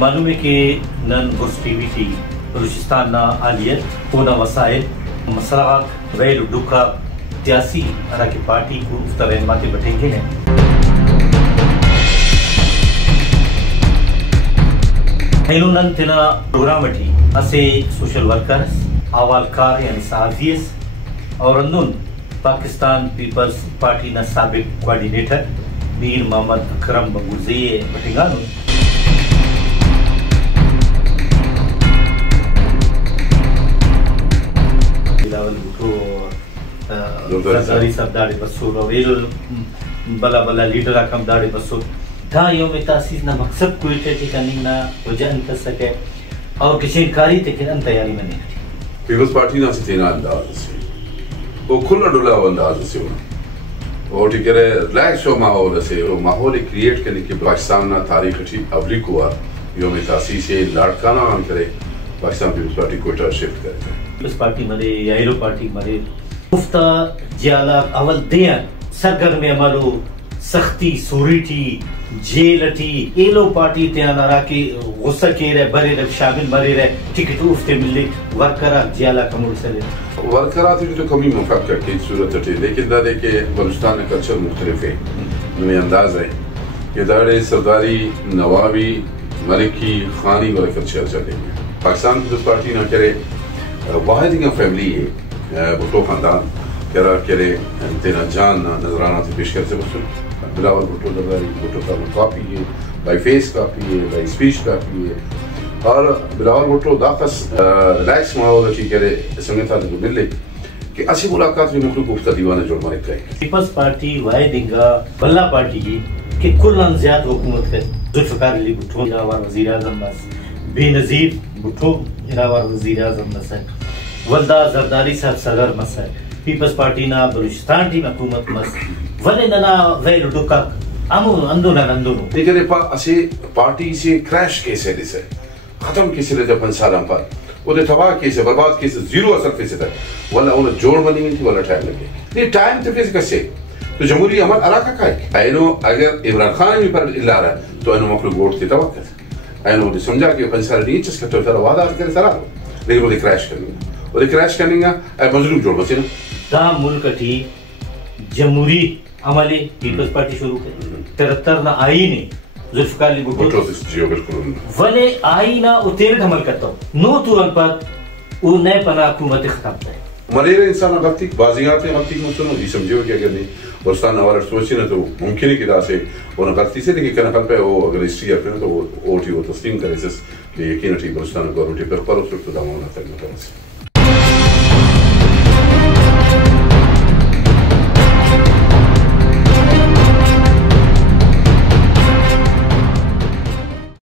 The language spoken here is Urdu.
معلوم ہے کہ نن گرس ٹی وی ٹی بلوچستان نا آلیت اونا وسائل مساعات ویل ڈکا سیاسی حرکی پارٹی کو اس طرح ماتے بٹھیں گے ہیں ہینو نن تینا پروگرام اٹھی اسے سوشل ورکرز اولکار یعنی صحافیز اور اندون پاکستان پیپلز پارٹی نا سابق کوارڈینیٹر میر محمد اکرم بنگوزی بٹنگانو بلاول بھٹو زرداری صاحب داڑی بسور اور ایل بلا بلا لیڈر اکم داڑی بسور دا یوم تاسیس نا مقصد کوئی تھے کہ نا وجہ کر سکے اور کسی کاری تک ان تیاری میں نہیں پیپلز پارٹی نا سے تینا انداز سے وہ کھلا ڈولا انداز سے اور ٹھیک ہے ریلیکس ہو ماحول سے وہ ماحول کریٹ کرنے کے پاکستان نا تاریخ اٹھی ابلی کو یوم تاسیس سے لاڑکانا آن کرے Pakistan Peoples Party Quetta shift کرے پیپلز پارٹی مرے یا ایلو پارٹی مرے مفتا جیالا اول دین سرگرم عملو سختی سوریٹی جیل اٹھی ایلو پارٹی تیانا را کی غصہ کی رہے برے رہے شامل مرے رہے ٹکٹ افتے ملی ورکرہ جیالا کمول سے لے ورکرات تو کمی مفقہ کی صورت اٹھی لیکن دا دے کہ بلوچستان میں کلچر مختلف ہے میں انداز ہے کہ داڑے سرداری نوابی ملکی خانی والا کلچر چلے گئے پاکستان پیپلز پارٹی نہ کرے واحد ہی فیملی ہے بھٹو خاندان کرا کرے تینا جان نظرانہ سے پیش کرتے بسو بلاول بھٹو زرداری بھٹو کا کاپی ہے بائی فیس کاپی ہے بائی اسپیچ کاپی ہے اور بلاول بھٹو داقس ریلیکس ماحول اچھی کرے سنگتا کو ملے کہ اچھی ملاقات میں مخلوق گفتہ دیوانا جوڑ مارک کرے پیپلز پارٹی واحد ہنگا بلا پارٹی کی کہ کلن زیاد حکومت ہے ذوالفقار علی بھٹو اراوار وزیر اعظم بس بے نظیر بھٹو اراوار وزیر اعظم بس ہے ولدہ زرداری صاحب صدر مس ہے پیپلز پارٹی نا بلوچستان ٹیم حکومت مس ولی ننا ویل ڈکا امو اندونا نندونو لیکن اسے پارٹی سے کریش کیسے لے سے ختم کیسے لے جب 5 سالوں پر وہ دے تباہ کیسے برباد کیسے زیرو اثر کیسے تک والا انہیں جوڑ بنی گئی تھی والا ٹائم لگے یہ ٹائم تو کیسے کسے تو جمہوری عمل علاقہ کا ہے اینو اگر عمران خان بھی پر اللہ رہا ہے تو اینو مخلوق ووٹ تھی توقع ہے اینو نے سمجھا کہ 5 سال نہیں چس کرتے سارا وعدہ کرے سارا لیکن وہ دے کریش کرنے گا وہ دے کریش کرنے گا اے مظلوم جوڑ بسی نا دا ملک تھی جمہوری عملی پیپلز پارٹی شروع کر 73 نا آئینے ذوالفقار علی بھٹو ولی آئینہ اتیرد عمل کرتا ہوں نو تورن پر وہ نئے پناہ حکومت ختم ہے مریر انسان غلطی بازیات غلطی میں سنو یہ سمجھو کہ اگر نہیں بلوچستان نوارا سوچی نا تو ممکن ہے کہ دا سے وہ غلطی سے لیکن کنا کل پہ وہ اگر ہسٹری اپنے تو وہ اوٹی وہ تسلیم کرے کہ یقین اٹھی بلوچستان گورنمنٹ پر اس وقت دا مونا تک نہ کرے